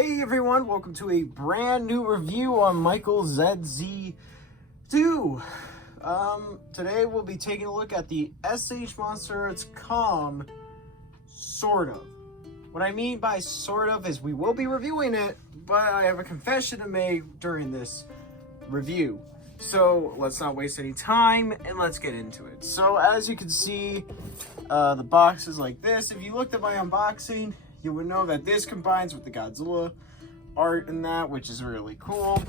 Hey everyone, welcome to a brand new review on Michael ZZ2. Today we'll be taking a look at the SH Monsterarts Kong, sort of. What I mean by sort of is we will be reviewing it, but I have a confession to make during this review. So let's not waste any time and let's get into it. So as you can see, the box is like this. If you looked at my unboxing, you would know that this combines with the Godzilla art in that, which is really cool.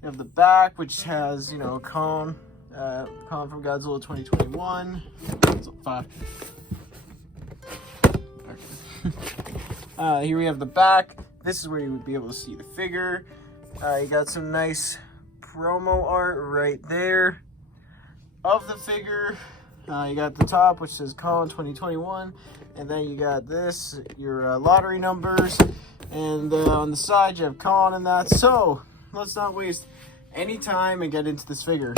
You have the back, which has, you know, Kong from Godzilla 2021. Godzilla 5. Here we have the back. This is where you would be able to see the figure. You got some nice promo art right there of the figure. You got the top, which says Kong 2021. And then you got this, your lottery numbers. And on the side, you have Kong and that. So, let's not waste any time and get into this figure.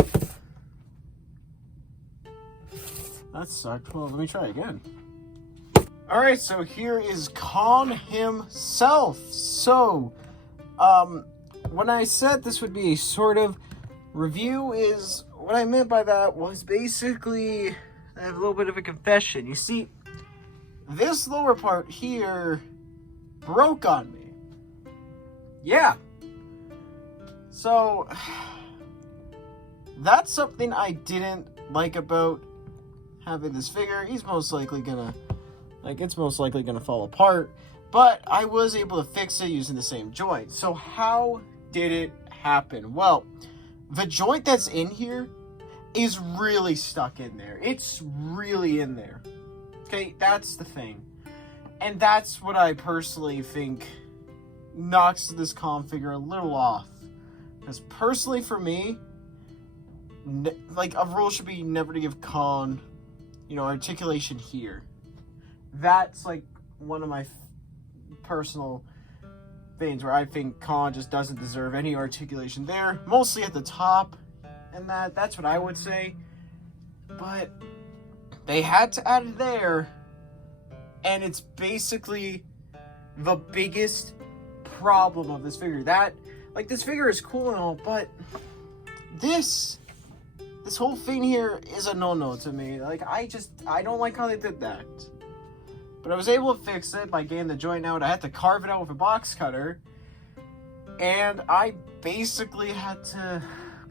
That sucked. Well, let me try again. Alright, so here is Kong himself. So, when I said this would be a sort of review, is what I meant by that was basically, I have a little bit of a confession. You see, this lower part here broke on me. Yeah. So, that's something I didn't like about having this figure. He's most likely gonna, it's most likely gonna fall apart. But I was able to fix it using the same joint. So how did it happen? Well, the joint that's in here is really stuck in there. It's really in there. Okay, that's the thing. And that's what I personally think knocks this Kong figure a little off. Because personally for me, a rule should be never to give Kong, articulation here. That's like one of my personal things where I think Kong just doesn't deserve any articulation there. Mostly at the top, and that's what I would say. But they had to add it there, and it's basically the biggest problem of this figure. This figure is cool and all, but this whole thing here is a no-no to me. I don't like how they did that. But I was able to fix it by getting the joint out. I had to carve it out with a box cutter, and I basically had to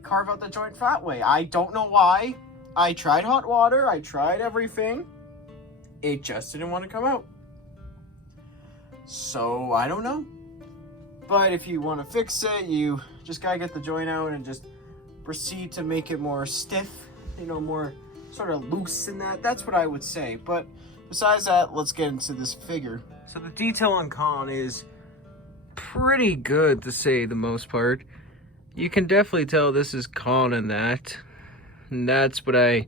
carve out the joint that way. I don't know why. I tried hot water, I tried everything. It just didn't want to come out. So, I don't know. But if you want to fix it, you just gotta get the joint out and just proceed to make it more stiff, more sort of loose in that. That's what I would say. But besides that, let's get into this figure. So the detail on Kong is pretty good, to say the most part. You can definitely tell this is Kong in that. And that's what I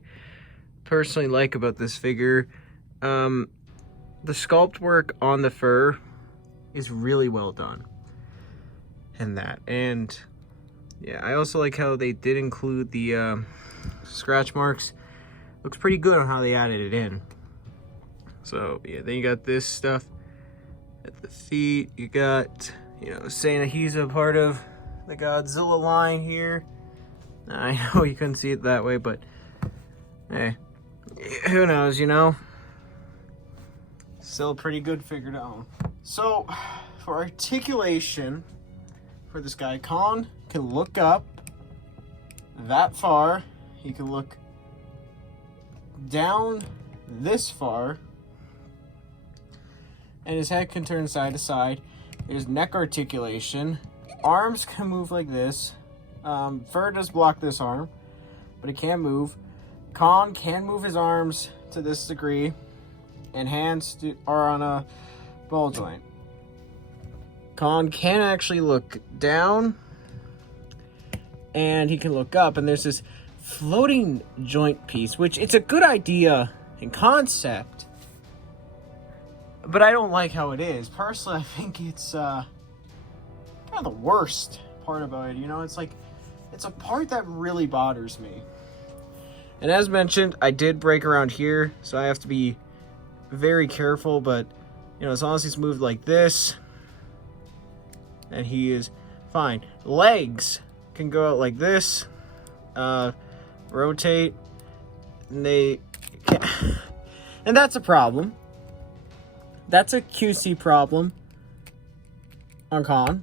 personally like about this figure. The sculpt work on the fur is really well done. And yeah, I also like how they did include the scratch marks. Looks pretty good on how they added it in. So yeah, then you got this stuff at the feet. You got, saying that he's a part of the Godzilla line here. I know you couldn't see it that way, but hey, who knows, Still a pretty good figure to own. So, for articulation for this guy, Kong can look up that far. He can look down this far. And his head can turn side to side. There's neck articulation. Arms can move like this. Fur does block this arm, but it can move. Kong can move his arms to this degree, and hands are on a ball joint. Kong can actually look down, and he can look up, and there's this floating joint piece, which it's a good idea in concept, but I don't like how it is. Personally, I think it's kind of the worst part about it. It's a part that really bothers me. And as mentioned, I did break around here, so I have to be very careful, but as long as he's moved like this, and he is fine. Legs can go out like this, rotate, and they can, and that's a problem. That's a QC problem on Kong.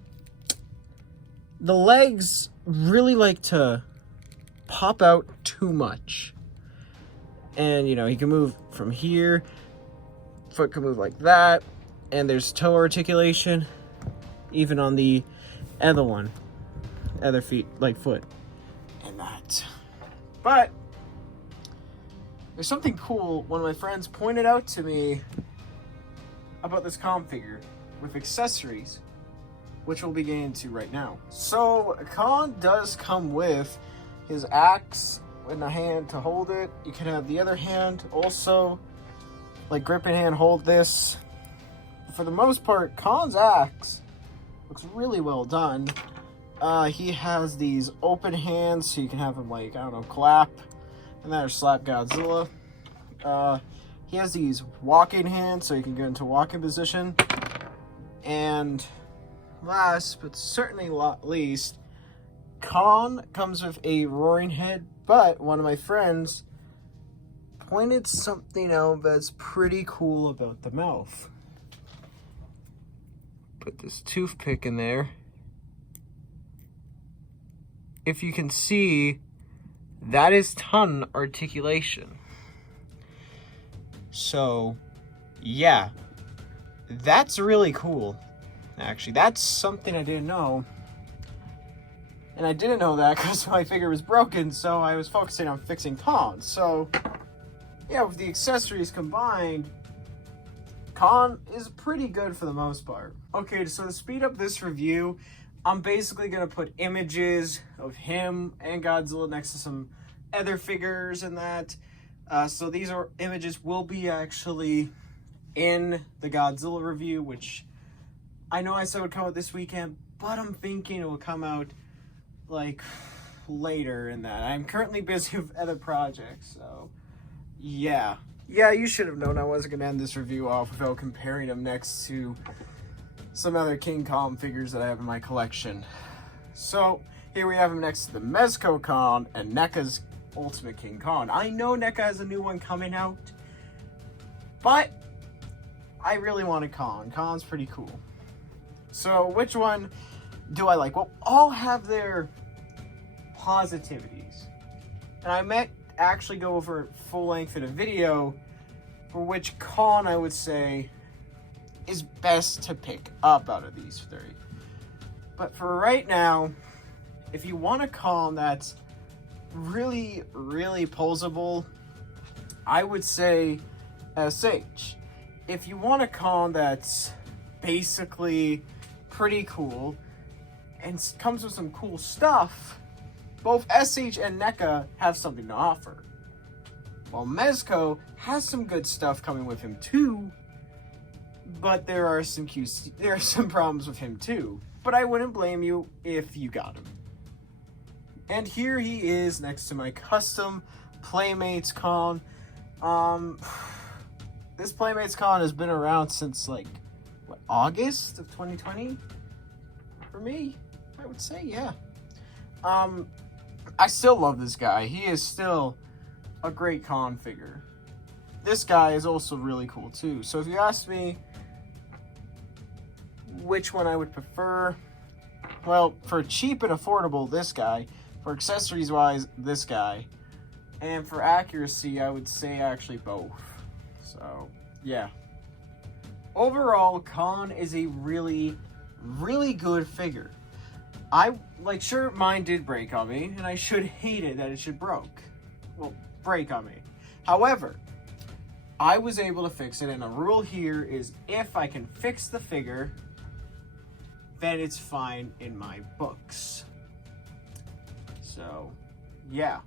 The legs really like to pop out too much. And, you know, he can move from here. Foot can move like that. And there's toe articulation. Even on the other one. Other feet, like foot. And that. But there's something cool one of my friends pointed out to me about this Kong figure with accessories, which we'll be getting into right now. So Kong does come with his axe in a hand to hold it. You can have the other hand also, like grip in hand, hold this. For the most part, Kong's axe looks really well done. He has these open hands, so you can have him, like, I don't know, clap, and then slap Godzilla. He has these walking hands, so you can get into walking position. And last, but certainly not least, Kong comes with a roaring head, but one of my friends pointed something out that's pretty cool about the mouth. Put this toothpick in there. If you can see, that is tongue articulation. So, yeah, that's really cool. Actually, that's something I didn't know. And I didn't know that because my figure was broken, so I was focusing on fixing Kong. So, yeah, with the accessories combined, Kong is pretty good for the most part. Okay, so to speed up this review, I'm basically going to put images of him and Godzilla next to some other figures and that. So these images will be actually in the Godzilla review, which I know I said would come out this weekend, but I'm thinking it will come out like later in that. I'm currently busy with other projects, so yeah. Yeah, you should have known I wasn't going to end this review off without comparing them next to some other King Kong figures that I have in my collection. So here we have him next to the Mezco Kong and NECA's Ultimate King Kong. I know NECA has a new one coming out, but I really wanted Kong. Kong's pretty cool. So which one do I like? Well, all have their positivities. And I might actually go over full length in a video for which Kong I would say is best to pick up out of these three. But for right now, if you want a Kong that's really, really posable, I would say SH. If you want a Kong that's basically pretty cool and comes with some cool stuff, both SH and NECA have something to offer. While Mezco has some good stuff coming with him too, but there are some problems with him too. But I wouldn't blame you if you got him. And here he is next to my custom Playmates Con. This Playmates Con has been around since like what, August of 2020? For me, I would say, yeah. I still love this guy. He is still a great Kong figure. This guy is also really cool too. So if you ask me which one I would prefer, well, for cheap and affordable, this guy. For accessories wise, this guy. And for accuracy, I would say actually both. So, yeah. Overall, Kong is a really, really good figure. Sure, mine did break on me, and I should hate it that it should break on me. However, I was able to fix it, and a rule here is if I can fix the figure, then it's fine in my books. So, yeah.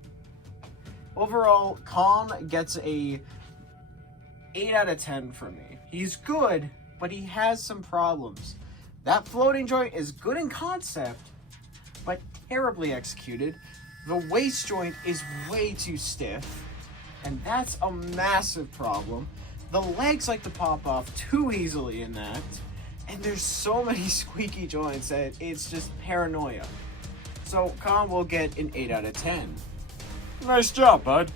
Overall, Kong gets a 8 out of 10 from me. He's good, but he has some problems. That floating joint is good in concept, but terribly executed. The waist joint is way too stiff, and that's a massive problem. The legs like to pop off too easily in that, And there's so many squeaky joints that it's just paranoia. So Con will get an 8 out of 10. Nice job, bud.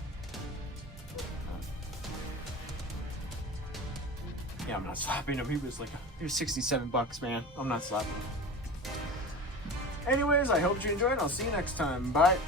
Yeah, I'm not slapping him. He was $67, man. I'm not slapping him. Anyways, I hope you enjoyed. I'll see you next time. Bye.